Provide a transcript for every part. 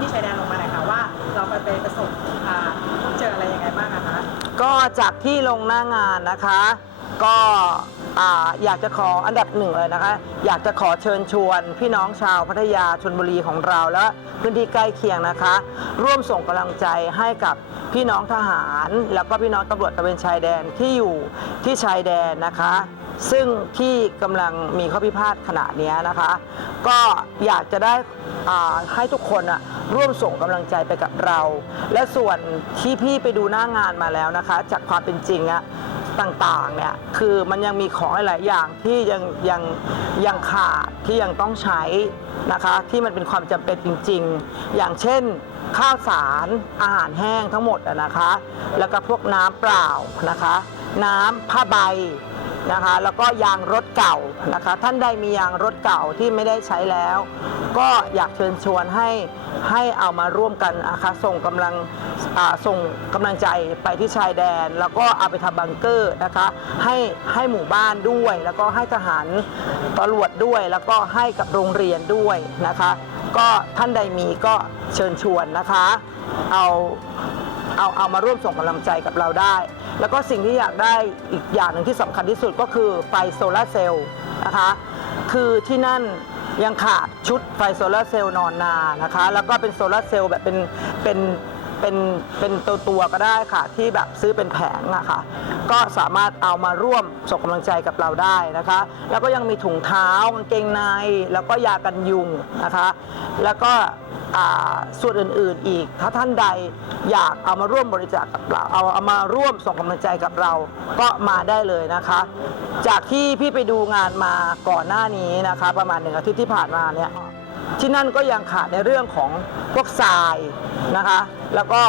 พี่ชายแดงลงมาไปประสบอ่าพบเจออะไรยังไงบ้างอะคะก็จากที่ลงหน้างานนะคะ ก็อ่าอยากจะขออันดับหนึ่งเลยนะคะ อยากจะขอเชิญชวนพี่น้องชาวพัทยาชนบุรีของเราและพื้นที่ใกล้เคียงนะคะ ร่วมส่งกำลังใจให้กับพี่น้องทหาร แล้วก็พี่น้องตำรวจตระเวนชายแดนที่อยู่ที่ชายแดนนะคะ ซึ่งที่กำลังมีข้อพิพาทขณะเนี้ยนะคะ ก็อยากจะได้อ่าให้ทุกคนอะ ร่วมส่งกำลังใจไปกับเรา และส่วนที่พี่ไปดูหน้างานมาแล้วนะคะ จากความเป็นจริงอะต่างๆเนี่ยคือมันยังมีของหลายๆอย่างที่ยังยังยังขาดที่ยังต้องใช้นะคะที่มันเป็นความจำเป็นจริง ๆ อย่างเช่นข้าวสารอาหารแห้งทั้งหมดนะคะ แล้วก็พวกน้ำเปล่านะคะ น้ำผ้าใบ นะคะ แล้วก็ยางรถเก่านะคะ ท่านใดมียางรถเก่าที่ไม่ได้ใช้แล้ว ก็อยากเชิญชวนให้ให้เอามาร่วมกันนะคะส่งกำลังส่งกำลังใจไปที่ชายแดน แล้วก็เอาไปทำบังเกอร์นะคะให้ให้หมู่บ้านด้วย แล้วก็ให้ทหารตำรวจด้วย แล้วก็ให้กับโรงเรียนด้วยนะคะ ก็ท่านใดมีก็เชิญชวนนะคะ เอา เอาเอามาร่วมส่งกำลังใจกับเราได้ แล้วก็สิ่งที่อยากได้อีกอย่างหนึ่งที่สำคัญที่สุดก็คือไฟโซลาร์เซลล์นะคะคือที่นั่นยังขาดชุดไฟโซลาร์เซลล์นอนนานะคะ แล้วก็เป็นโซลาร์เซลล์แบบเป็นเป็น เป็นเป็นตัวตัวๆก็ได้ค่ะ ที่แบบซื้อเป็นแผงอะค่ะก็สามารถเอามาร่วมส่งกำลังใจกับเราได้นะคะ แล้วก็ยังมีถุงเท้ากางเกงใน แล้วก็ยากันยุงนะคะ แล้วก็ส่วนอื่นๆอีก ถ้าท่านใดอยากเอามาร่วมบริจาคกับเราเอาเอามาร่วมส่งกำลังใจกับเราก็มาได้เลยนะคะ จากที่พี่ไปดูงานมาก่อนหน้านี้นะคะ ประมาณหนึ่งอาทิตย์ที่ผ่านมาเนี่ยที่นั่นก็ยังขาดในเรื่องของพวกทรายนะคะ แล้วก็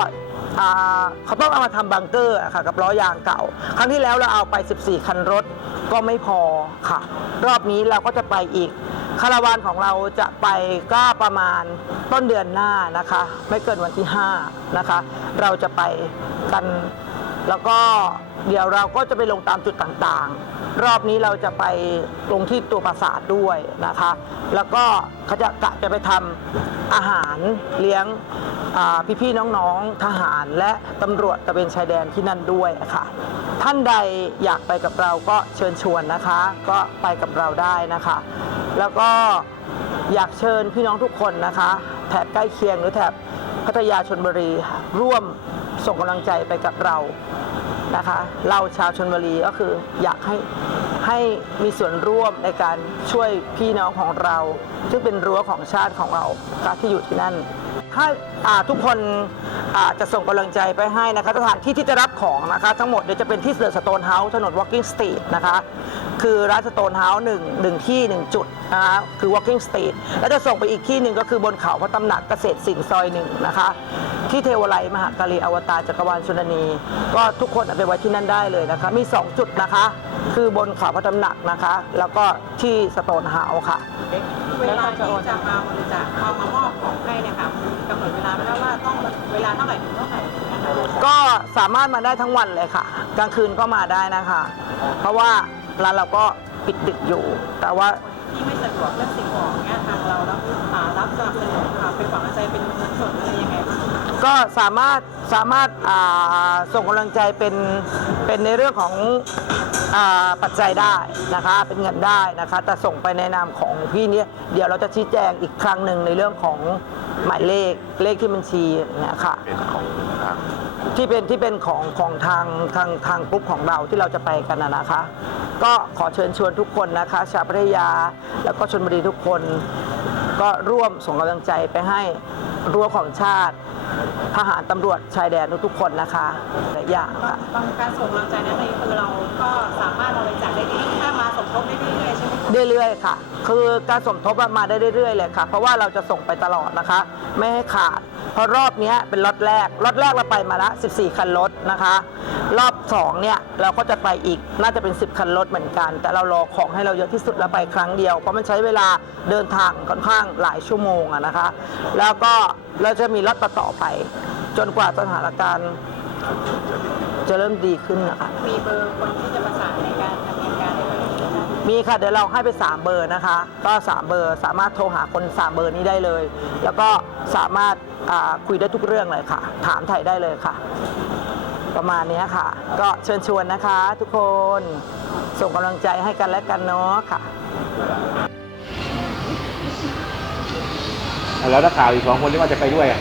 เขาต้องเอามาทำบังเกอร์ค่ะกับล้อยางเก่า ครั้งที่แล้วเราเอาไป 14 คันรถก็ไม่พอค่ะ รอบนี้เราก็จะไปอีกคาราวานของเราจะไปก็ประมาณต้นเดือนหน้านะคะ ไม่เกินวันที่ 5 นะคะ เราจะไปกัน แล้วก็เดี๋ยวเราก็จะไปลงตามจุดต่างๆ รอบนี้เราจะไปลงที่ตัวปราสาทด้วยนะคะ แล้วก็เขาจะกะจะไปทำอาหารเลี้ยงพี่ๆน้องๆทหารและตำรวจตะเวนชายแดนที่นั่นด้วยค่ะ ท่านใดอยากไปกับเราก็เชิญชวนนะคะ ก็ไปกับเราได้นะคะ แล้วก็อยากเชิญพี่น้องทุกคนนะคะ แถบใกล้เคียงหรือแถบพัทยาชนบุรีร่วม ส่งกำลังใจไปกับเรานะคะ เราชาวชนบุรีก็คืออยากให้ให้มีส่วนร่วมในการช่วยพี่น้องของเรา ซึ่งเป็นรั้วของชาติของเราค่ะที่อยู่ที่นั่น ถ้าาทุกคนจะส่งกำลังใจไปให้นะคะสถานที่ที่จะรับของนะคะ ทั้งหมดเดี๋ยวจะเป็นที่เดอสโตนเฮาส์ถนน Walking Street นะคะ คือร้านสโตนเฮาส์หนึ่งหนึ่งที่หนึ่งจุดนะคะคือ Walking Street แล้วจะส่งไปอีกที่หนึ่งก็คือบนเขาพระตำหนักเกษตรสินซอยหนึ่งนะคะ ที่เทวไลยมหากาลีอวตารจักรวาลชุนนี ก็ทุกคนเอาไปไว้ที่นั่นได้เลยนะคะ มี 2 จุดนะคะ คือบนเขาพระตำหนักนะคะ แล้วก็ที่สโตนเฮาส์ค่ะ เวลาที่จะมาบริจาคเอามามอบของให้เนะคะกำหนดเวลาไม่ได้ว่าต้องเวลาเท่าไหร่ถึงเท่าไหร่นะคะก็สามารถมาได้ทั้งวันเลยค่ะ กลางคืนก็มาได้นะคะ เพราะว่าร้านเราก็ปิดดึกอยู่ แต่ว่าที่ไม่สะดวกเรื่องสิ่งของเนี่ยทางเรารับอ่ารับสนับสนุนค่ะเป็นความใจเป็น ก็สามารถสามารถอ่าส่งกำลังใจเป็นเป็นในเรื่องของอาปัจจัยได้นะคะเป็นเงินได้นะคะแต่ส่งไปในนามของพี่เนี่ยเดี๋ยวเราจะชี้แจงอีกครั้งหนึ่งในเรื่องของหมายเลขเลขที่บัญชีอย่างเงี้ยค่ะเป็นของทางที่เป็นที่เป็นของของทางทางทางกรุ๊ปของเราที่เราจะไปกันนะนะคะ ก็ขอเชิญชวนทุกคนนะคะ ชาวพัทยาแล้วก็ชนบุรีทุกคน ก็ร่วมส่งกำลังใจไปให้รั้วของชาติ ทหารตำรวจชายแดนทุกๆคนนะคะหลายอย่างค่ะ บางการส่งกำลังใจนั้นคือเราก็สามารถเอาไปจากได้ที่ถ้ามาสมทบได้เรื่อย เรื่อยๆค่ะ คือการสมทบมาได้เรื่อยๆเลยค่ะ เพราะว่าเราจะส่งไปตลอดนะคะ ไม่ให้ขาด เพราะรอบนี้เป็นล็อตแรกล็อตแรกเราไปมาละ 14 คันรถนะคะ รอบ 2 เนี่ยเราก็จะไปอีกน่าจะเป็น 10 คันรถเหมือนกัน แต่เรารอของให้เราเยอะที่สุดแล้วไปครั้งเดียว เพราะมันใช้เวลาเดินทางค่อนข้างหลายชั่วโมงอะนะคะ แล้วก็เราจะมีล็อตต่อไป จนกว่าสถานการณ์จะเริ่มดีขึ้นนะคะ มีเบอร์คนที่จะประสานไหม มีค่ะเดี๋ยวเราให้ไป 3 เบอร์นะคะ ก็ 3 เบอร์สามารถโทรหาคน 3 เบอร์นี้ได้เลย แล้วก็สามารถคุยได้ทุกเรื่องเลยค่ะ ถามไทยได้เลยค่ะ ประมาณนี้ค่ะ ก็เชิญชวนนะคะ ทุกคนส่งกำลังใจให้กันและกันเนาะค่ะ แล้วนักข่าวอีกสองคนที่ว่าจะไปด้วยอะ